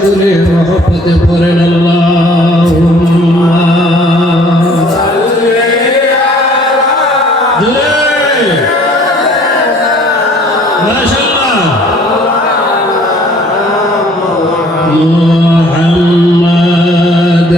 সকলে মহব্বতে পড়েন আল্লাহুম্মা মাশাআল্লাহ মুহাম্মাদ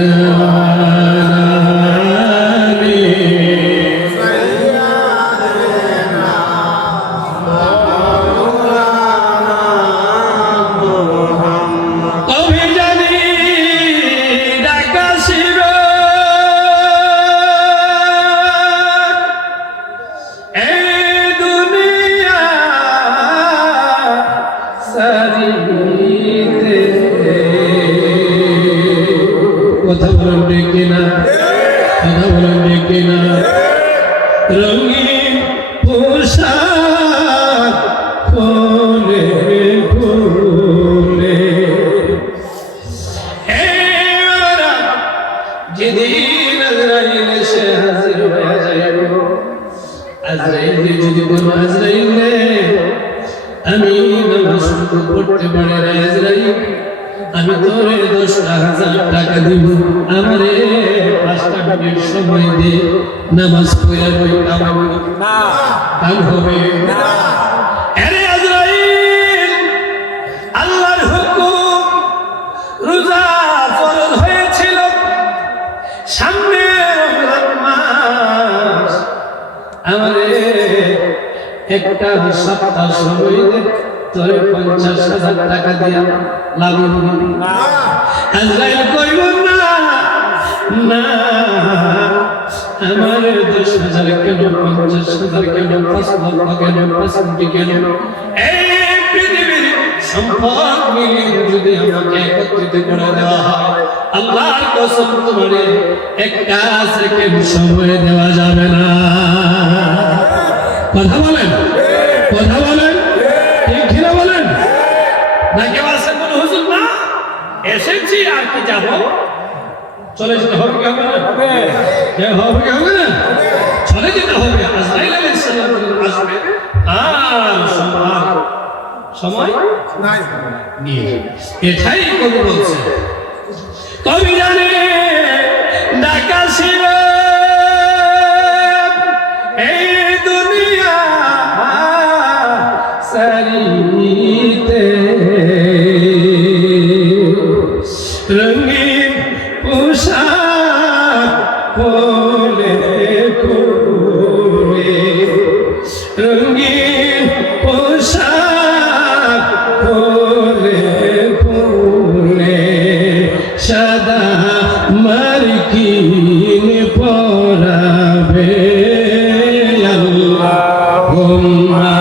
কথা বলেন ঠিক কিনা কথা বলেন ঠিক কিনা রঙিন পোশাক ফুলে ফুলে যেদিন আজরাইল এসে হাজির হয়ে যাইব আজরাইল যদি বলো আজরাইল আমি নামাজ পড়তে পারি না আজরাইল আমি তোরে 10,000 টাকা দিব আমারে 5টা মিনিট সময় দে নামাজ পড়ে বই কামাবো না কাম হবে না আরে আজরাইল আল্লাহর হুকুম রোজা ফরজ হয়েছিল সামনে রমজান মাস আমারে একটা সপ্তাহ সময় দে তোরে 50,000 টাকা দিয়া লাগবে না আজরাইল কইল না না আমার 10,000 কেন 50,000 কেন 5 লক্ষ কেন 5 কোটি কেন এই পৃথিবীর সম্পদ মিলিয়ে যদি আমাকে একত্রিত করে দেওয়া হয় আল্লাহর কসম তোমারে একটা সেকেন্ড সময় দেওয়া যাবে না কথা বলেন ঠিক কিনা বলেন না কেউ আসেন বলে হুজুর না এসেছি আর কি যাবো চলে যেতে হবে কি হবে না হবে কি হবে না চলে যেতে হবে আজরাইল আলাইহিস সালাম আসবে আর সময় নাই নিয়ে এটাই কবি বলছে কবি জানে ঢাকা ছিল এই দুনিয়া সারিতে রঙিন পোশাক ফুলে ফুলে রঙিন পোশাক ফুলে ফুলে সাদা মার্কিন পরাবে আল্লাহুম্মা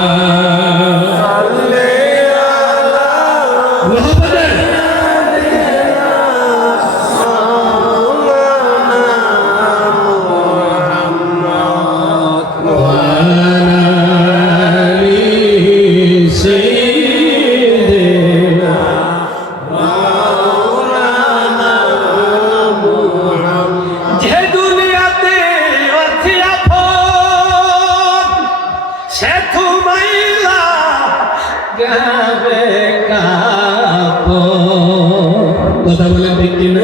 কথা বলেন ঠিক কিনা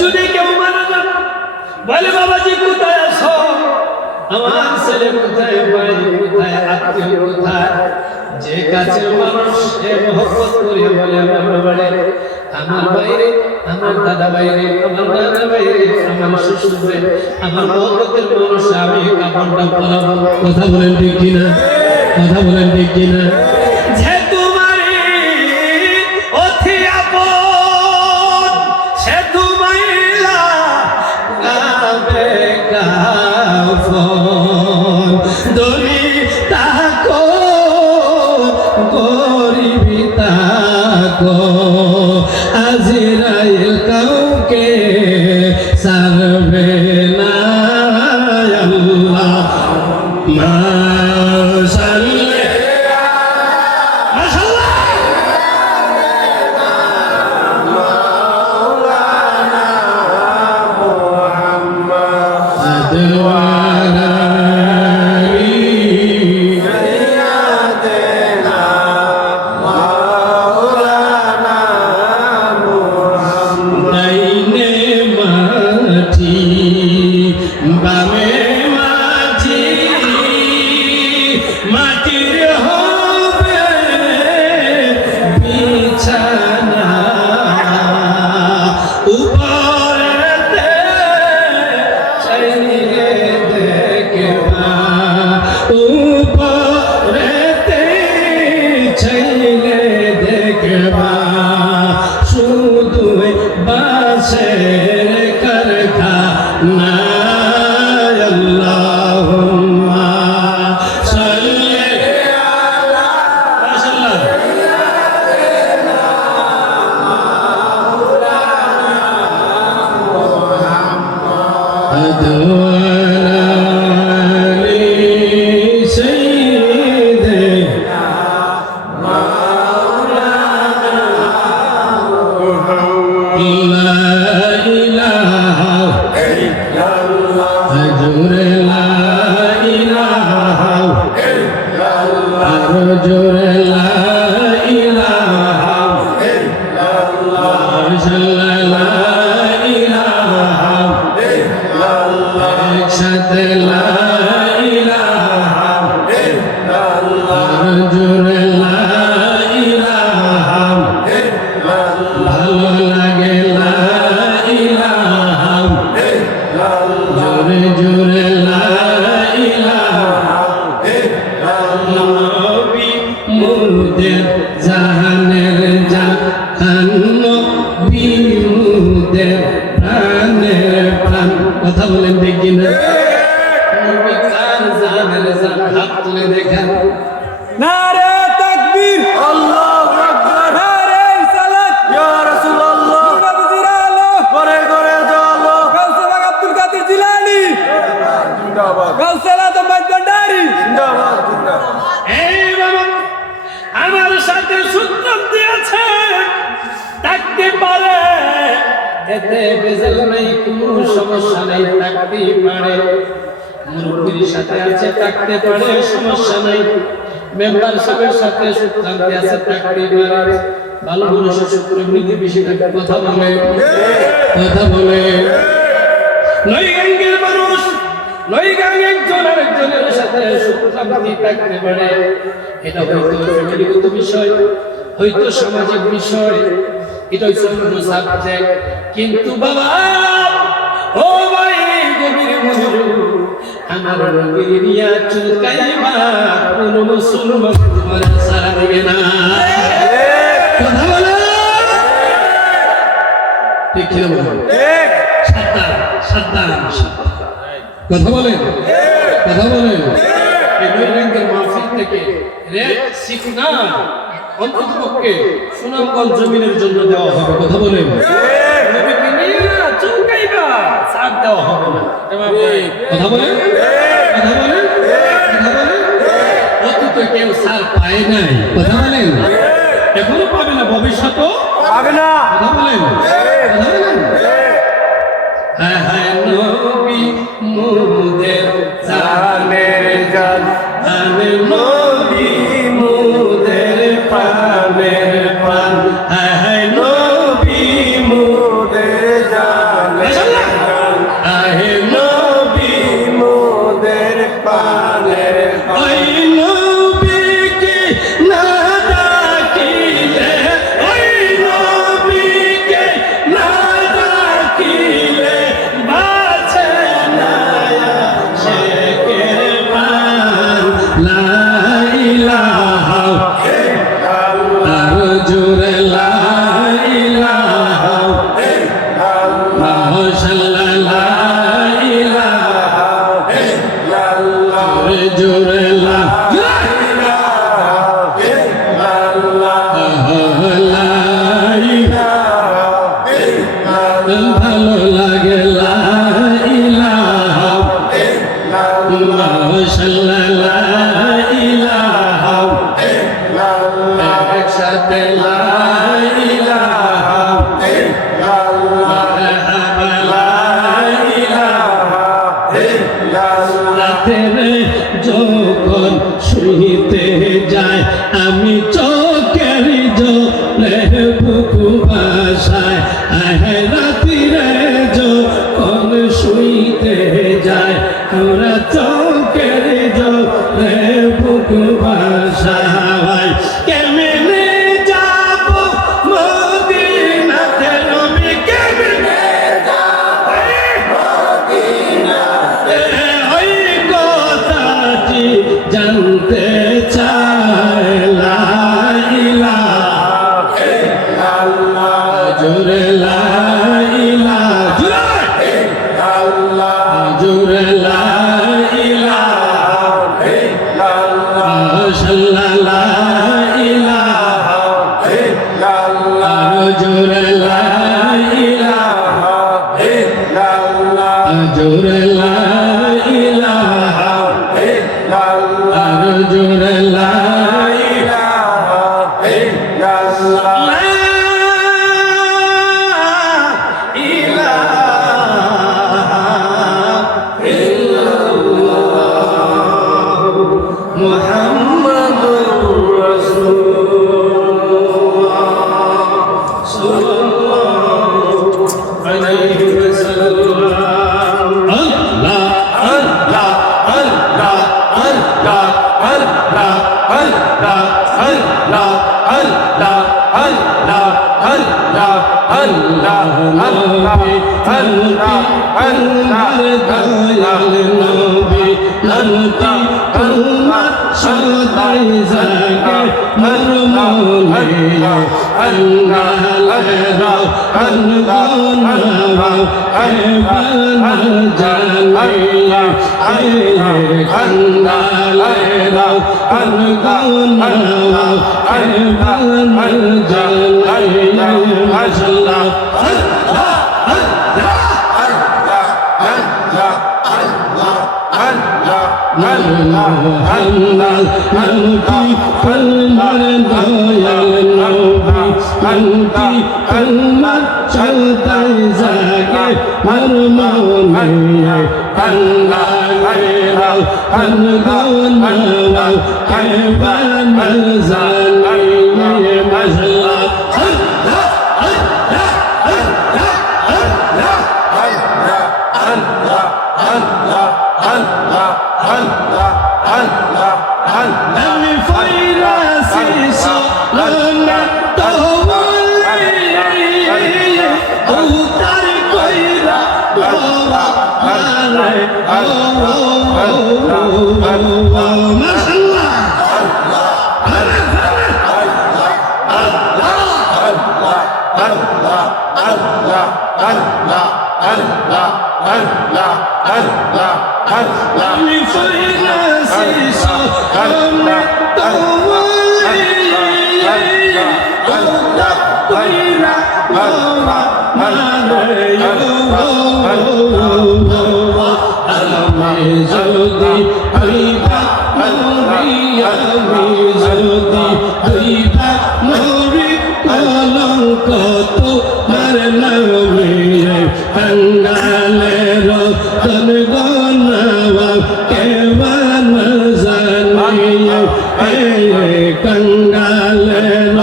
যদি কেউ মারা যান বলে বাবাজি কোথায় আছো আমার ছেলে কোথায় ভাই কোথায় আত্মীয় কোথায় যে কাছের মানুষ এ মহব্বত করে বলে আমার বাড়ি আমার বাইরে আমার দাদা বাইরে আমার নানা বাইরে আমার শ্বশুর বাইরে আমার মহব্বতের মানুষ আমি কাপড়টা পরাবো কথা বলেন ঠিক কিনা যে তোমারে অতি আপন সে তোমাইলা গাবে কাফন দরি তাকো গরিবি তাকো আজরাইল কাউকে সারবে না আল্লাহ নবীদের প্রাণের প্রাণ। কথা বলেন ঠিক কিনা? নবী কার জানের জান, হাত তুলে দেখেন। নারে তাকবীর, আল্লাহু আকবার, নারে সালাত, ইয়া রাসূলুল্লাহ, নবীজির আলো, ঘরে ঘরে আলো, গাউসে বাগ আব্দুল কাদের জিলানী জিন্দাবাদ, গাউসে আজম ভান্ডারী জিন্দাবাদ জিন্দাবাদ। এই বাবা আমার সাথে সূত্র দিয়েছে, থাকতে পারে, এতে বেজাল নাই, কোনো সমস্যা নাই, থাকতে পারে। মুরব্বির সাথে আছে, থাকতে পারে, সমস্যা নাই। মেম্বার সাহেবের সাথে সূত্রান্তে আছে, থাকতে পারে। ভালো মানুষের সূত্র নীতি বেশি থাকে, কথা বলে কথা বলে। নই গ্যাংয়ের মানুষ, নই গ্যাং একজন আরেকজনের সাথে সূত্রান্তি থাকতে পারে। এটা হয়তো ফ্যামিলিগত বিষয়, হয়তো সামাজিক বিষয়, এটা হচ্ছে অন্য সাবজেক্ট। কিন্তু বাবা, ও ভাই গভীর মনোযোগ, আমার নবীর নিয়া চুলকাইবা কোন মুসলমান তোমার সারা দিবে না। কথা বলো ঠিক কিনা বলো? সাবধান সাবধান, কথা বলেন কথা বলেন। এই নৈরাঙ্গের মাহফিল থেকে রেড সিগন্যাল অন্ততপক্ষে সুনামগঞ্জ জমিনের জন্য দেওয়া হবে, কথা বলেন। নবীকে নিয়ে চুলকাইবা ছাড় দেওয়া হবে না, কথা বলেন কথা বলেন কথা বলেন। অতীত কেউ ছাড় পায় নাই, কথা বলেন। এখনো পাবে না, ভবিষ্যতেও পাবে না, কথা বলেন কথা বলেন। হায় হায় নবী মুদের জানের জান, আনে নবী মুদের প্রাণের প্রাণ। হায় হায় নবী মুদের জানের জান, আহে নবী মুদের প্রাণের প্রাণ। ওই নবীকে না ডাকিলে, ওই নবীকে না ডাকিলে বাঁচে না শেখের প্রাণ। লা ইলাহা আর জোরে লা ইলাহা মাশাআল্লাহ, লা ইলাহা আর জোরে লা ভালো লাগে লা ইলাহা মাশাআল্লাহ, লা ইলাহা একসাথে লা ইলাহা মারহাবা, লা ইলাহা। রাতের যখন শুইতে যায়, আমি চোখের জলে বুকু ভাসায়। রাতিরে যখন শুইতে যায়, আমরা চোখের জলে বুকু ভাসায়। কেমনে যাব মদিনাতে নবী, কেমনে যাব মদিনাতে, ওই কথাটি জানতে চায়। লা ইলাহা জোরে লা ইলাহা জোরে লা ইলাহা মাশাআল্লাহ, লা ইলাহা জোরে লা ইলাহা জোরে লা ইলাহা জোরে লা তোমার সদাই জাগে মনে অঙ্গালেরা অঙ্গনাও কেবল জানে অঙ্গালেরা অঙ্গনাও কেবল জানে মাশাআল্লাহ নবী তোমার দয়াল নবী নবী তোমার চলতাই জাগে মর মনে কান্দালেরা কানগনাও কেবল জানে মাশাআল্লাহ আমি ফইরাছি সোনা তোলে উতার কইরা বাবা আরে মাশাআল্লাহ আমি ফইরাছি সোনা তোলে উতার কইরা বাবা আরে আমি যদি হইবা মরি আমি যদি হইবা মরি কলঙ্ক তোমার নামে কাঙ্গালের তন গনাওয়া কেবল জানে কাঙ্গালের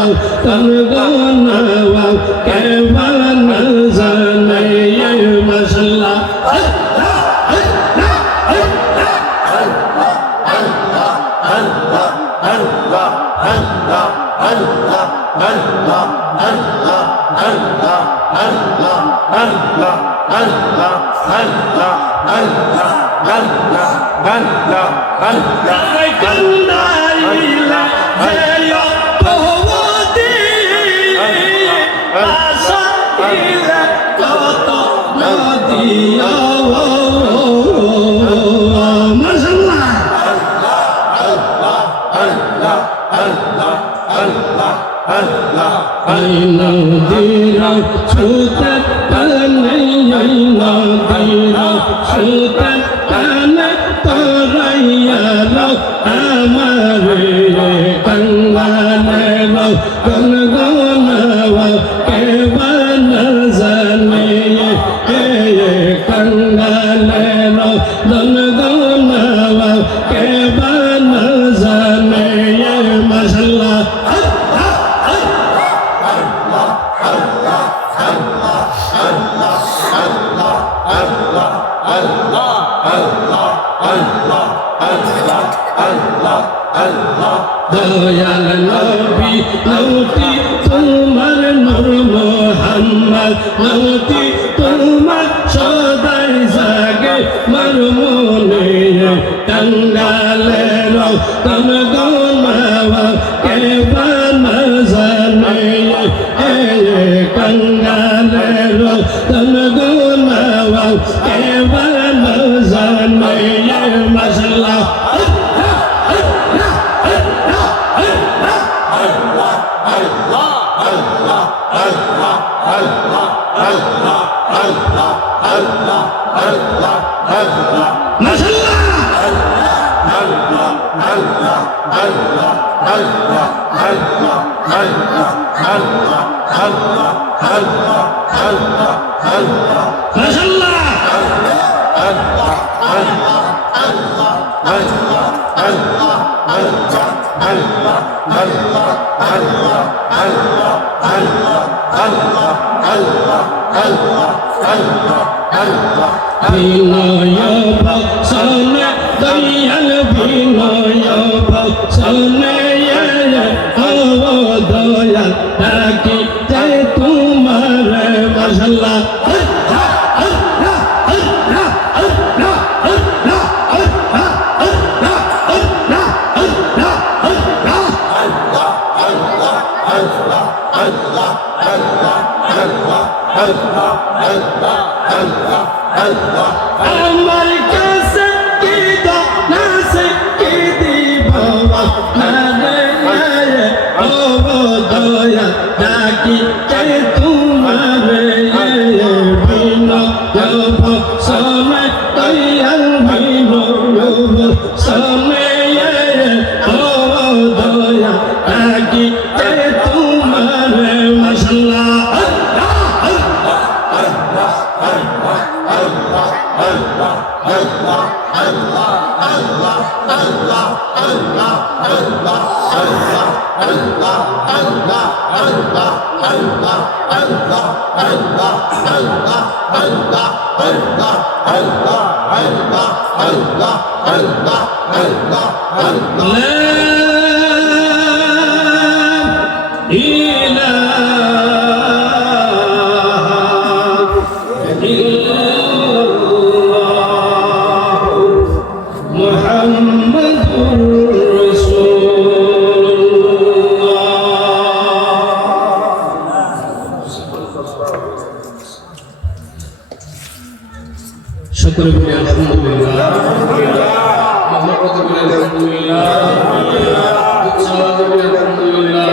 তন গনাওয়া কেবল জানে মাশাআল্লাহ কান্দাইলা জয় ভগবতী আশা ইলা কত নদী মাশাআল্লাহ আই নদীরা ছুতে পানে আই নদীরা ছুতে পানে তোরাইয়া আমারে কাঙ্গালের গনগনাওয়া কেবল জানে কাঙ্গালের গনগনাওয়া কেবল জানে মাশাআল্লাহ দয়াল নবী নবী তোমার নূর মুহাম্মদ নবী তোমার সদাই জাগে মর মনে কাঙ্গালের তন গনাওয়া কেবল জানে কাঙ্গালের তন গনাওয়া কেবল জানে মাশাআল্লাহ বিনয় ভক্সনে দয়াল বিনয় ভক্সনে দয়াল ডাকি তোমার মাশাআল্লাহ আমার কাছে কি দাসে কি দিব নারে ও দয়া ডাকি কে তোমারে বিন যাব সময় তৈয়ার বিন সময় ও দয়া ডাকি কে তোমারে মাশাআল্লাহ শুকর বলি আলহামদুলিল্লাহ মহব্বত বলি আলহামদুলিল্লাহ সালাত বলি আলহামদুলিল্লাহ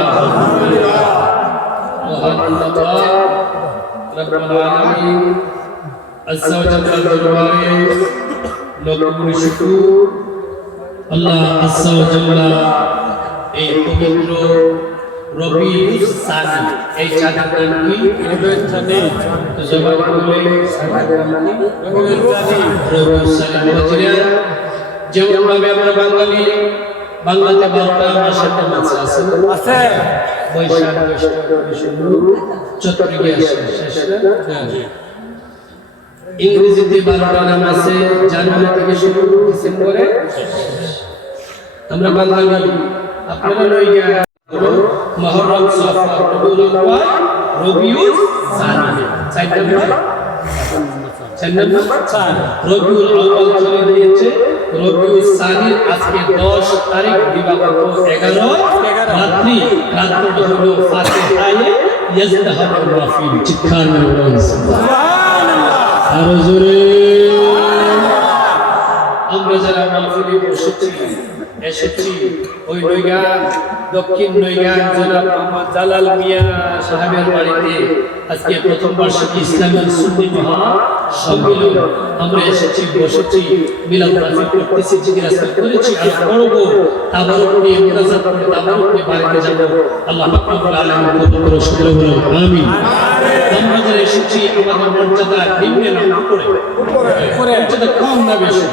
মহান আল্লাহ রব্বুল আলামিন আজ্জা ওয়া জাল্লার দরবারে লক্ষ কোটি শুকর আল্লাহ আজ্জা ওয়া জাল্লা এই পবিত্র রবিউল সানি এই চাঁদের নাম কি রবিউল সানি তো জবাব বলে চাঁদের নাম কি রবিউল সানি বলছিলেন যেমন ভাবে আমরা বাঙালি বাংলাতে 12টা মাসের নাম আছে বৈশাখ বিষ্ণু চৈত্র গিয়েছে শেষে ইংরেজিতে 12টা নাম আছে জানুয়ারি থেকে শুরু ডিসেম্বরে আমরা বাঙালি আপনারা লইয়া মুহররম সফর রবিউল আউয়াল রবিউল সানি রবিউল আউয়াল চলে গিয়েছে রবিউল সানির আজকে 10 তারিখ দিবাগত 11 রাত্রিটা হলো ফাতিহায়ে ইয়াজতাহাবুল মাহফিল চিৎকার করে বলুন সুবহানাল্লাহ আর জোরে আমরা যারা মাহফিলে এসেছি ওই নয়গাঁ দক্ষিণ নয়গাঁ জনাব মোহাম্মদ জালাল মিয়া সাহেবের বাড়িতে আজকে প্রথম বার্ষিক ইসলামী সুন্নি মহা সম্মেলন আমরা এসেছি বসেছি মিলাদ মাহফিল করতেছি জিজ্ঞাসা করেছি আর করব তাবারক নিয়ে মুনাজাত করে তাবারক নিয়ে বাড়িতে যাব আল্লাহ রব্বুল আলামিন কবুল করে শুকর বলুন আমিন আমরা যারা এসেছি আমাদের মর্যাদা নিম্নে না উপরে মর্যাদা কম না বেশি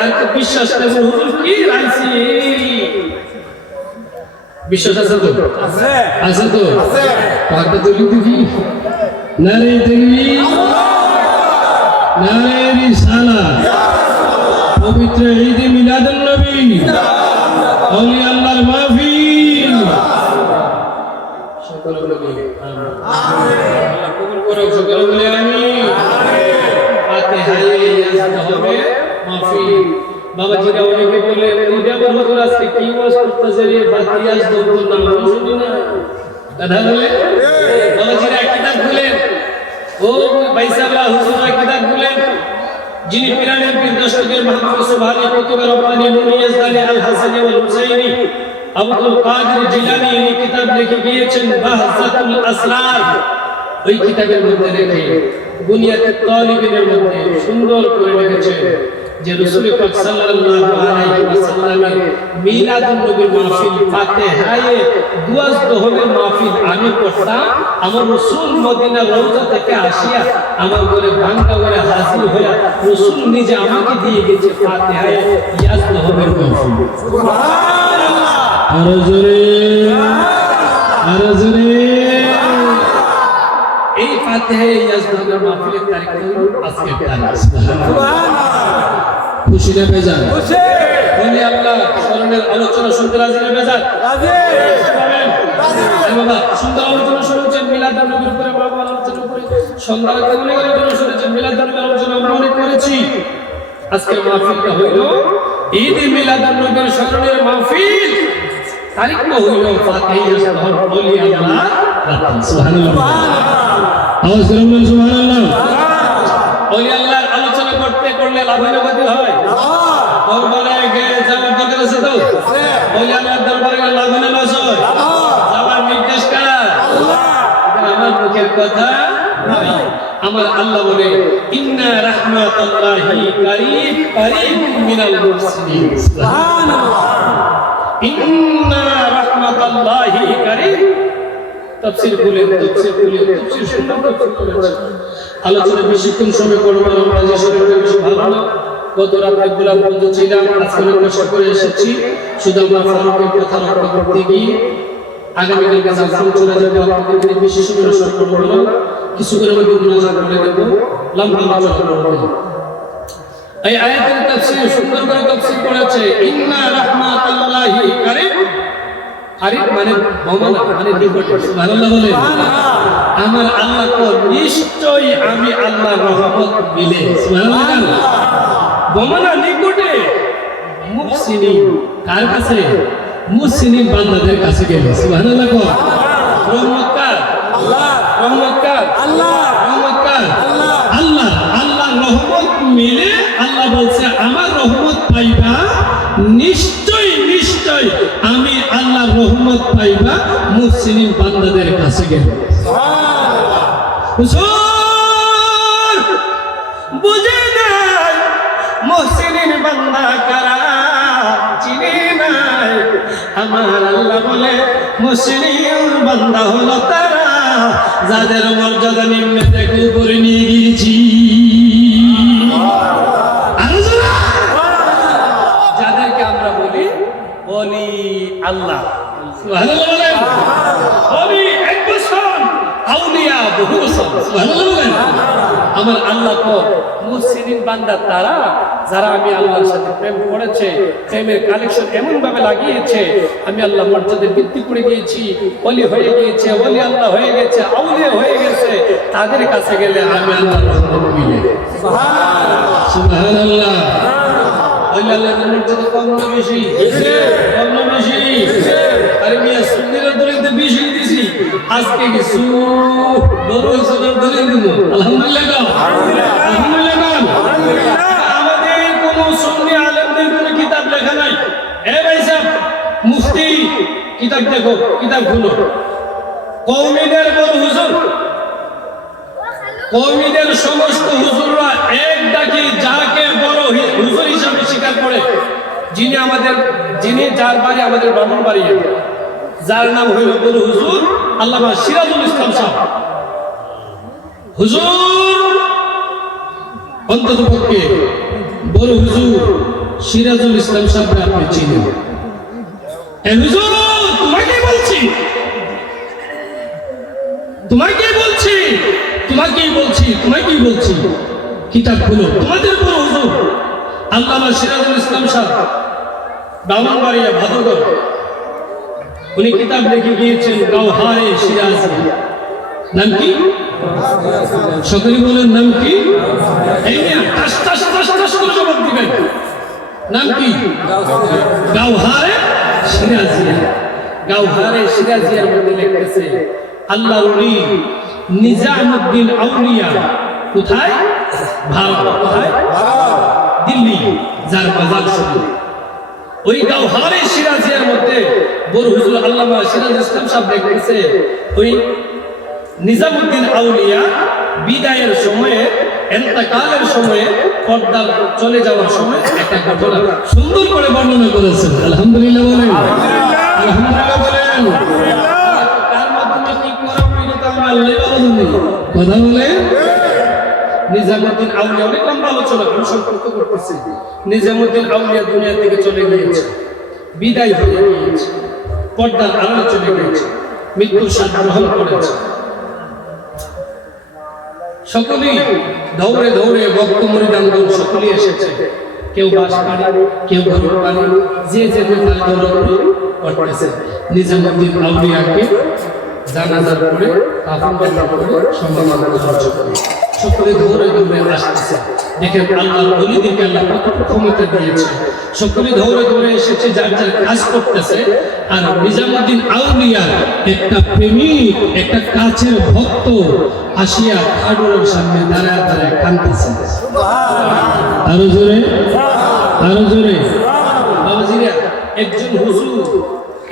আর তো বিশ্বাস করে হুজুর কি রাইছি বিশ্বাস আছে তো আছে তো পাটা তো লিখি নারে তাকবীর নারে রিসালাত পবিত্র ঈদ মিলাদুন নবী আউলিয়া আল্লাহর মাহফিল সকলে বলে আমিন আল্লাহ কবুল করুক সকলে বলে আমিন ফাতিহায়ে ইয়াজদ হবে মাহফিল বাবাজিরা অনেকে বলে ঈদ আবার হুজুর আজকে কি ওয়াজ করতেছে রে ফাতিহা ইয়াজদ নাম শুনি না কথা বলে বাবাজিরা কিতাব খুলেন ও ভাই সাহেবরা হুজুররা কিতাব খুলেন যিনি পিরানের পীর দস্তগীর মাহমুদ সুবহানী কুতুব রব্বানী নূর ইয়াজদানি আল হাসানী ওয়াল হুসাইনী আব্দুল কাদের জিলানী এই কিতাব লিখে গিয়েছেন বাহজাতুল আসরার ওই কিতাবের মধ্যে রেখে বুনিয়াতুত তালিবিনের মধ্যে সুন্দর করে লিখেছেন যে রাসূল পাক সাল্লাল্লাহু আলাইহি ওয়াসাল্লামের মিলাদুন নবীর মাহফিল ফাতিহায়ে দুয়াজ দহমের মাহফিল আমি করতাম আমার রাসূল মদিনা রওজা থেকে আসিয়া আমার ঘরে ভাঙ্গা ঘরে হাজির হয়ে রাসূল নিজে আমাকে দিয়ে গেছে ফাতিহায়ে ইয়াজ দহমের মাহফিল সুবহানাল্লাহ আর জোরে এই ফাতিহায়ে ইয়াজ দহমের মাহফিলের তারিখ হলো আজকের তারিখ সুবহানাল্লাহ খুশি না বেজান খুশি বলি আল্লাহ স্মরণের আলোচনা শুনতে রাজি না বেজান রাজি রাজি বাবা সুন্দর আলোচনা শুনছেন মিলাদুন নবীর উপরে বাবা আলোচনা করে সন্ধ্যার কেমন আলোচনা শুনেছেন মিলাদুন নবীর আলোচনা আমরা অনেক করেছি আজকে মাহফিলটা হলো ঈদ মিলাদুন নবীর স্মরণের মাহফিল আরেকটা হইল ফাতিহা বলি আল্লাহ সুবহানাল্লাহ আওয়াজ করে বলুন সুবহানাল্লাহ ওলি আল্লাহর আলোচনা করতে করলে লাভ হয় না ক্ষতি হয় দরবারে গিয়ে যাওয়ার দরকার আছে তো ওলি আল্লাহর দরবারে গেলে লাভ হয় না লস হয় যাওয়ার নির্দেশ কার আল্লাহ এটা আমার মুখের কথা নয় আমার আল্লাহ বলে ইন্না রাহমাতাল্লাহি কারীব কারীব মিনাল মুহসিনিন সুবহানাল্লাহ ইন্না রাহমাতাল্লাহি কারীব তাফসীর বলে তাফসীর সুন্দর করে আলোচনা বেশিক্ষণ সময় করব না আমরা যে শরীরটা বেশি ভালো গত রাতে গোলাপ বন্ধ ছিলাম আজকে কষ্ট করে এসেছি শুধু আমরা ফারুকের কথা রক্ষা করতে গিয়ে আগামীকাল কাছে আসাম চলে যাবে আপনাদের বেশি সময় নষ্ট করব না কিছু করে আমি মুনাজাত করে দেব লম্বা আলোচনা করব এই আয়াতের তাফসীর সুন্দর করে তাফসীর করেছে ইন্না রাহমাতাল্লাহি কারীব কারীব মানে ভমনা মানে নিকট সুবহানাল্লাহ বলে আমার আল্লাহ তো নিশ্চয়ই আমি আল্লাহর রহমত মিলে সুবহানাল্লাহ ভমনা নিকটে মুহসিনিন কার কাছে মুহসিনিন বান্দাদের কাছে গেলে সুবহানাল্লাহ রহমত কার আল্লাহ রহমত কার আল্লাহ রহমত কার আল্লাহ আল্লাহ আল্লাহ রহমত মিলে আল্লাহ বলছে আমার রহমত পাইবা নিশ্চয় নিশ্চয় আমি আল্লাহর রহমত পাইবা মুহসিনিন বান্দাদের কাছে গেলে সুবহানাল্লাহ হুজুর বুঝে নাই মুহসিনিন বান্দা কারা চিনি নাই আমার আল্লাহ বলে মুহসিনিন বান্দা হলো তারা যাদের মর্যাদা নিম্ন থেকে উপরে নিয়ে গিয়েছি যাদেরকে আমরা বলি ওলি আল্লাহ সুবহানাল্লাহ বলেন ওলি এক বছর আউলিয়া বহু বছর সুবহানাল্লাহ বলেন আমার আল্লাহ তো মুহসিনিন বান্দা তারা যারা আমি আল্লাহর সাথে প্রেম করেছে প্রেমের কালেকশন এমন ভাবে লাগিয়েছে আমি আল্লাহ মর্যাদার বৃদ্ধি করে গিয়েছি ওলি হয়ে গিয়েছে ওলি আল্লাহ হয়ে গেছে আউলিয়া হয়ে গেছে তাদের কাছে গেলে আমি আল্লাহর রহমত মিলে সুবহানাল্লাহ সুবহানাল্লাহ ওলি আল্লাহর মর্যাদা কম না বেশি কম না বেশি আরে মিয়া সুন্নিরা দলিতে বেশি দিছি আজকে কিছু বড় সদর দলিল দিব আলহামদুলিল্লাহ আলহামদুলিল্লাহ আমাদের কোন সুন্নি আলেমদের কোন কিতাব লেখা নাই এ ভাই সাহেব মুফতি কিতাব দেখো কিতাব খুলো কওমিদের বড় হুজুর কওমিদের সমস্ত হুজুররা এক ডাকি যাকে বড় হুজুর হিসাবে স্বীকার করে যিনি যার বাড়ি আমাদের ব্রাহ্মণবাড়িয়া যার নাম হইল বড় হুজুর আল্লামা সিরাজুল ইসলাম সাহেব হুজুর অন্ততপক্ষে বড় হুজুর সিরাজুল ইসলাম সাহেব আপনি চিনেন হুজুর তোমাকে বলছি কিতাব খুলো তোমাদের বড় হুজুর আল্লামা সিরাজুল ইসলাম সাহেব ব্রাহ্মণবাড়িয়া ভাদুগড় উনি কিতাব লিখে গিয়েছেন গাওহারে সিরাজি নাম কি সকলে বলেন নাম কি এই নিয়ে টাস টাস টাস টাস করে জবাব দিবেন নাম কি গাওহারে সিরাজিয়া গাওহারে সিরাজিয়ার মধ্যে লিখতেছে আল্লাহর ওলি নিজামউদ্দিন আউলিয়া কোথায় ভারত কোথায় দিল্লি যার বাজার শুরু ওই গাওহারে সিরাজিয়ার মধ্যে বড় হুজুর আল্লামা সিরাজুল ইসলাম সাহেব লিখতেছে ওই নিজামউদ্দিন আউলিয়া বিদায়ের সময়ে ইন্তেকালের সময়ে পর্দা চলে যাওয়ার সময় একটা ঘটনা সুন্দর করে বর্ণনা করেছেন আলহামদুলিল্লাহ বলেন আলহামদুলিল্লাহ বলেন কার মাধ্যমে কি করা হইল তা আমরা আল্লাহই ভালো জানি কথা বলে নিজামউদ্দিন আউলিয়া অনেক লম্বা আলোচনা সংক্ষিপ্ত করতেছি নিজামউদ্দিন আউলিয়া দুনিয়া থেকে চলে গিয়েছে বিদায় হয়ে গিয়েছে পর্দার আড়ালে চলে গিয়েছে মৃত্যুর স্বাদ গ্রহণ করেছে সকলেই দৌড়ে দৌড়ে ভক্ত মুরিদানগণ সকলেই এসেছে কেউ বাস পানি কেউ গরুর পানি যে যে দৌড়াদৌড়ি করতেছে নিজামউদ্দিন আউলিয়াকে জানাজার পরে কাফন করে সম্মান করে সকলে দৌড়ে দৌড়ে আসতেছে। দেখেন আল্লাহর ওলিদেরকে আল্লাহ কত ক্ষমতা দিয়েছে। সকলে দৌড়ে দৌড়ে এসেছে, যার যার কাজ করতেছে। আর নিজামুদ্দিন আউলিয়ার একটা প্রেমিক, একটা কাছের ভক্ত আসিয়া খাডুরের সামনে দাঁড়ায় দাঁড়ায় কাঁদতেছে। আরো জোরে, আরো জোরে। বাবাজিরা, একজন হুজুর,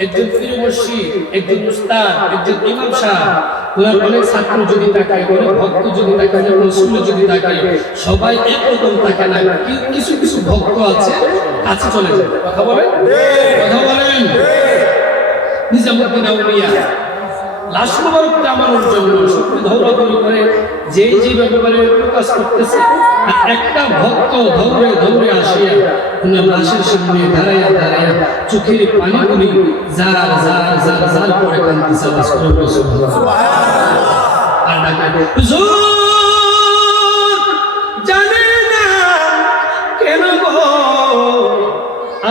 একজন পীর মুর্শিদ, একজন উস্তাদ, একজন ইমাম সাহেব, ওনার অনেক ছাত্র যদি থাকে, অনেক ভক্ত যদি থাকে, রাসূল যদি থাকে, সবাই একরকম থাকে না। কিছু কিছু ভক্ত আছে কাছে চলে যায়। কথা বলেন, কথা বলেন। নিজামুদ্দিন আউলিয়া লাশ মোবারক নামানোর জন্য সকলে দৌড়াদৌড়ি করে যে ব্যাপারে প্রকাশ করতেছে, আর একটা ভক্ত দৌড়ে দৌড়ে আসিয়া ওনার লাশের সামনে দাঁড়াইয়া দাঁড়াইয়া চোখের পানিগুলি জার জার জার জার করে কাঁদতেছে। আর ডাকে, হুজুর জানে না কেন গো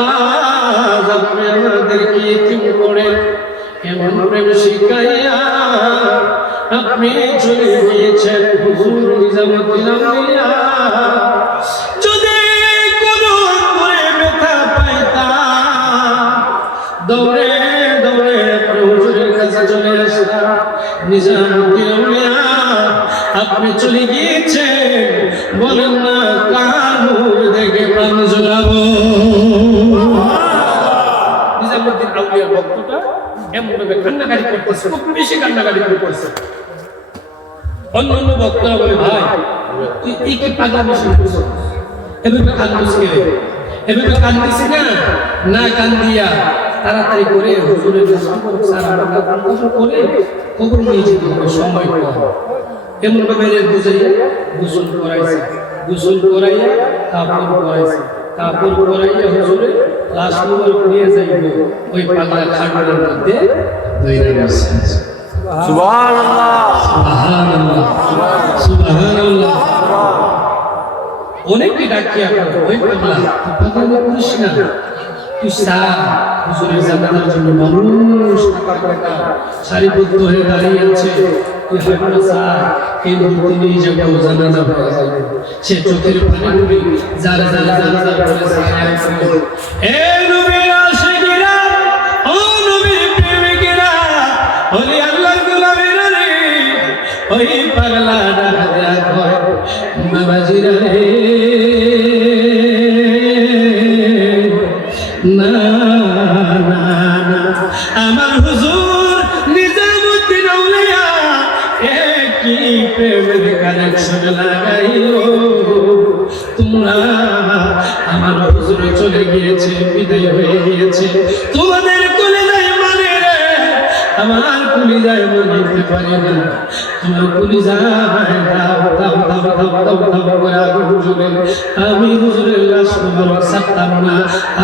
আজ আপনি আমাদেরকে এতিম করে এমন প্রেম শিখাইয়া আপনি চলে গিয়েছেন। হুজুর নিজামুদ্দিন আউলিয়া যদি কোনো করে ব্যথা পাইতাম, দৌড়ে দৌড়ে হুজুরের কাছে চলে আসতাম। নিজামুদ্দিন আউলিয়া আপনি চলে গিয়েছেন, বলেন না কার মুখ দেখে প্রাণ জোড়াবো। নিজামুদ্দিন আউলিয়ার ভক্তটা এমন ভাবে কান্নাকাটি করতেছে, খুব বেশি কান্নাকাটি করতেছে। অন্যান্য ভক্তরা বলে, ভাই তুই এই কি পাগলামি শুরু করছো, এভাবে কান্দিস কে? এভাবে কান্দিস না, না কান্দিয়া তাড়াতাড়ি করে হুজুরের করে কবর নিয়ে যেতে হবে, সময় কম। এমন ভাবে বুঝাইয়া গোসল করাইছে, গোসল করাইয়া কাপড় করাইছে, কাপড় করাইয়া হুজুরে লাশ মোবারক নিয়ে যাইব ওই পাগলা খাটের মধ্যে ধইরা রাখছে। সুবহানাল্লাহ, সুবহানাল্লাহ, সুবহানাল্লাহ। অনেকে ডাকিয়া ওই পাগলা, তুই পাগলা করিস না, তুই হুজুরের জানাজার জন্য মানুষ সারিবদ্ধ হয়ে দাঁড়িয়ে আছে, তুই হাঁটনা এই মুহূর্তে নিয়ে যাবো, জানাজা হয়ে যাবে। সে চোখের পানিগুলি যার যার যার যার করে সারায় করে, এ নবীর আশিকেরা, ও নবীর প্রেমিকেরা, ওলি আল্লাহর গোলামেরা রে, ওই পাগলা ডাকা দেয়া কয়, বাবাজিরা রে, না না না, আমার হুজুর নিজামুদ্দিন আউলিয়া কি প্রেমের কানেকশন লাগাইলো, তোমরা আমার হুজুরে চলে গিয়েছে, বিদায় হয়ে গিয়েছে, তোমাদের কলিজায় মানে রে, আমার কলিজায় মানতে পারি না, আমার কলিজায় দাও দাও দাও দাও দাও দাও করে আগুন জ্বলে। আমি হুজুরের লাশ মোবারক ছাড়তাম না,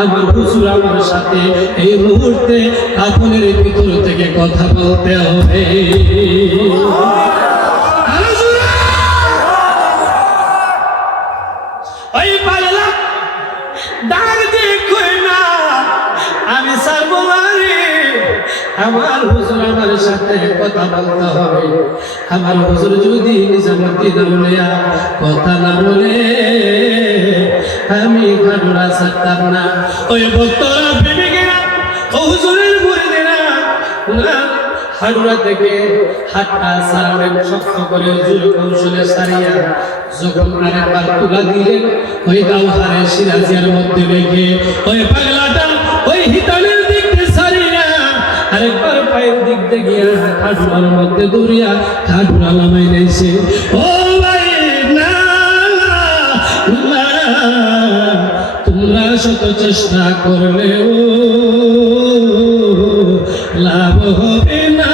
আমার হুজুর আমার সাথে এই মুহূর্তে আপনের ভিতর থেকে কথা বলতে হবে। ওই পাগলা ডাক দিয়ে কই না, আমি ছাড়বো না রে, আমার হুজুর আমার সাথে কথা বলতে হবে। আমার হুজুর যদি নিজামুদ্দিন আউলিয়া কথা না বলে আমি খাডুরা ছাড়তাম না। ওই ভক্তরা প্রেমিকেরা, হুজুরের মুরিদেরা হাডুরা থেকে হাতটা সারাবেন শক্ত করে হুজুর কৌশলে সারিয়া যখন আরেকবার তুলা দিলেন, ওই গাওহারে সিরাজিয়ার মধ্যে রেখে ওই পাগলাটা ওই হিতানের দিক দিয়ে সারিয়া আরেকবার পায়ের দিক দিয়ে গিয়া হাডুরার মধ্যে দৌড়িয়া হাডুরা নামাই নিয়েছে। ও ভাই না, তোমরা শত চেষ্টা করলেও লাভ হবে না,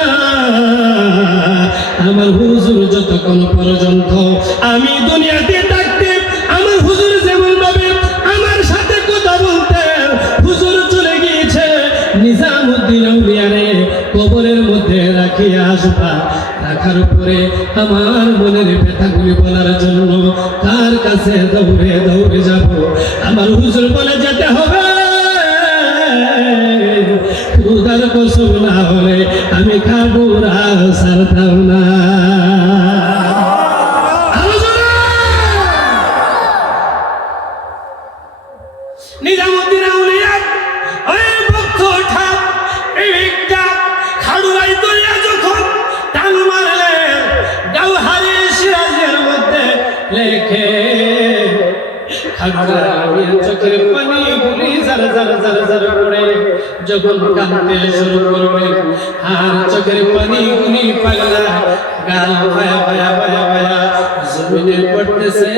আমার হুজুর যতক্ষণ পর্যন্ত আমি দুনিয়াতে থাকতে আমার হুজুর যেমন ভাবে আমার সাথে কথা বলতেন, হুজুর চলে গিয়েছে, নিজামুদ্দিন আউলিয়ারে কবরের মধ্যে রাখিয়া আসবা, রাখার পরে আমার মনের ব্যথাগুলি বলার জন্য তার কাছে দৌড়ে দৌড়ে যাব। আমার হুজুর বলে যেতে হবে, উদার কসম না হলে আমি খাবো সারতাম না। নিজামুদ্দিন আউলিয়া ওই ভক্ত ওঠা একটা খাড়ুয়াই দরিয়া যখন টান মারলে গাওহারি সিরাজের মধ্যে লেখে চোখের পানি গুলি জারা জারা জারা জারা করে যখন কাঁদতে শুরু করবে আর চোখের পানি গুলি পাগলা গাল ভায়া ভায়া ভায়া ভায়া জমিনে পড়তেছে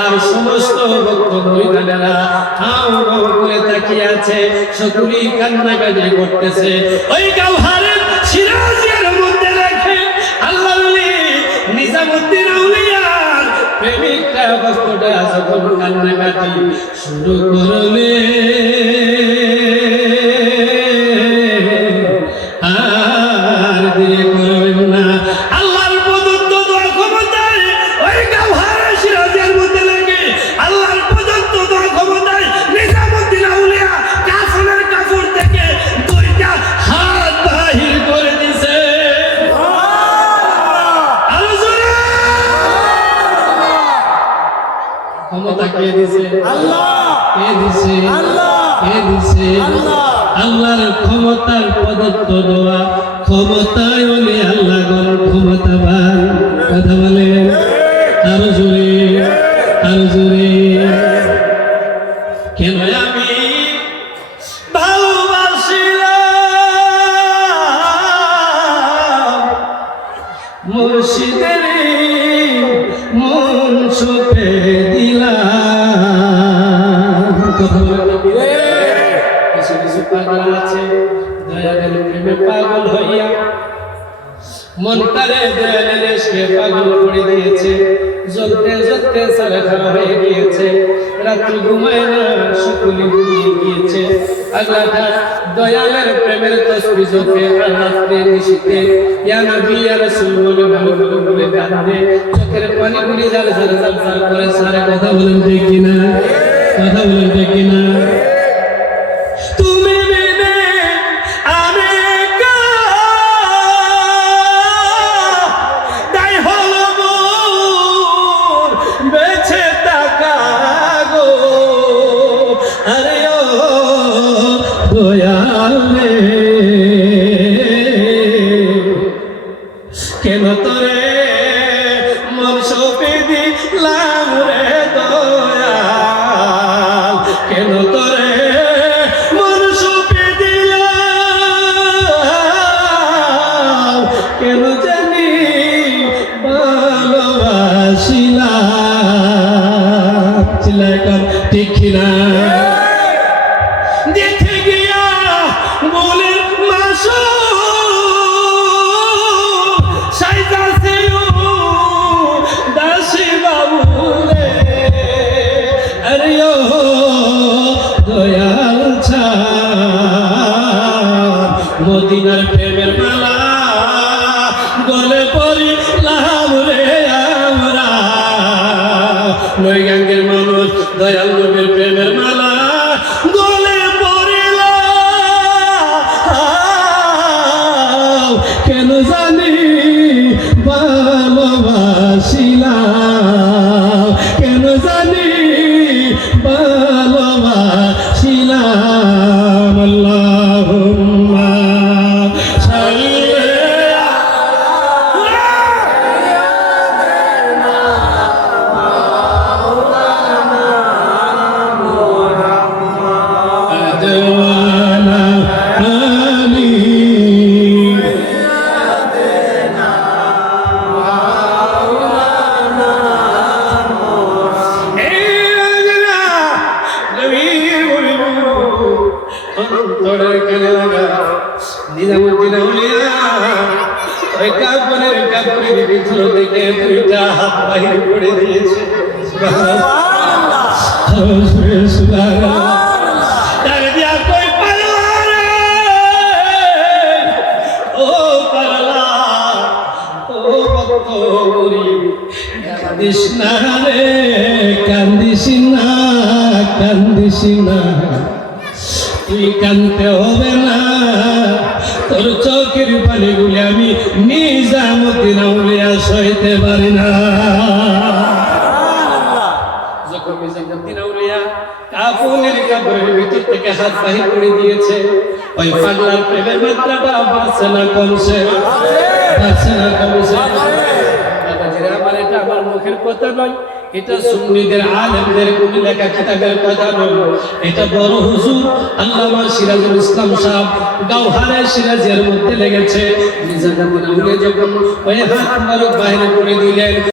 আর সমস্ত ভক্ত মহিলারা হাও হাও করে তাকিয়ে আছে, সকলেই কান্নাকাটি করতেছে। ওই গাওহারের সিরাজের মধ্যে লেখে আল্লাহ নিজামুদ্দিন আউলিয়ার প্রেমিকটা ভক্তটা যখন কান্নাকাটি শুরু করলে আর দিয়ে করবেন না। আল্লাহর প্রদত্ত দোয়া ক্ষমতায় ওই গাওহারের সিরাজের মধ্যে লেগে আল্লাহর প্রদত্ত দোয়া ক্ষমতায় নিজামুদ্দিন আউলিয়া কাফনের কাপড় থেকে দুইটা হাত বাহির করে দিছে। ক্ষমতা কে দিছে? কে দিছে? কে দিছে? আল্লাহর ক্ষমতার প্রদত্ত দোয়া ক্ষমতায় বলে আল্লাহ গণ ক্ষমতাবান। কথা বলেন আরো জোরে, আরো জোরে। কেন আমি ভালোবাসিলাম মুর্শিদের মন সুপে দিলাম। কথা বলেন কিছু কিছু পাগল আছে দয়ালের প্রেমে পাগল হইয়া মনটারে দয়ালের এসে পাগল করে দিয়েছে, জ্বলতে জ্বলতে সারা খারাপ হয়ে গিয়েছে, রাত্রি ঘুমায় না, সকলে ঘুমিয়ে গিয়েছে। পাগলাটা দয়ালের প্রেমের তসবি জপে আর রাত্রে নিশীতে ইয়া নবী ইয়া রাসূল বলে ভালো ভালো বলে কাঁদে, চোখের পানি গুলি জার জার জার জার করে সারা। কথা বলেন ঠিক কিনা? কথা বলেন ঠিক কিনা? তুমি বিনে আমি একা, তাই হলো মোর বেঁচে থাকা গো। আরে ও দয়াল রে, কেন তোরে মন সপে দিলাম রে দয়াল, কেন তোরে মন সপে দিলাম, কেন জানি ভালোবাসিলাম। চিল্লায় কাম ঠিক কিনা? দেখে গিয়া বলে মাসো সাইজাছে দাসী বাবু রে, আরে ও দয়াল ছা মদিনার প্রেমের মালা গলে পড়িলাম রে আমরা। নৈগাঙ্গের মানুষ দয়াল নবীর প্রেমের মালা গলে পড়িলাম, কেন জানি ভালোবাসিলাম, কেন জানি ভালোবাসিলাম। আল্লাহুম্মা সাল্লি আলা আলি নিজামুদ্দিন আউলিয়া ওই কাপড়ের কাপড়ের ভিতর থেকে দুইটা হাত বাহির করে দিয়েছে। তার দিয়া কই পাগলা রে, ও পাগলা, ও ভক্ত গরিব, কান্দিস না রে, কান্দিস না, কান্দিস না। তুই কানতে হবে না, তোর চোখের পানিগুলি আমি নিজামুদ্দিন আউলিয়া সইতে পারি না। যখন নিজামুদ্দিন আউলিয়া কাফনের কাপড়ের ভিতর থেকে হাত বাহির করে দিয়েছে, ওই পাগলার প্রেমের মাত্রাটা বাড়ছে না কমছে? বাড়ছে না কমছে? বাবাজিরা আমার, এটা আমার মুখের কথা নয়, এটা সুন্নিদের আলেমদের কোন লেখা কিতাবের কথা নয়, এটা বড় হুজুর আল্লামা সিরাজুল ইসলাম সাহেব গাওহারে সিরাজের মধ্যে লেগেছে। নিজামুদ্দিন আউলিয়া যখন ওই হাত মুবারক বাইরে করে দিলেন,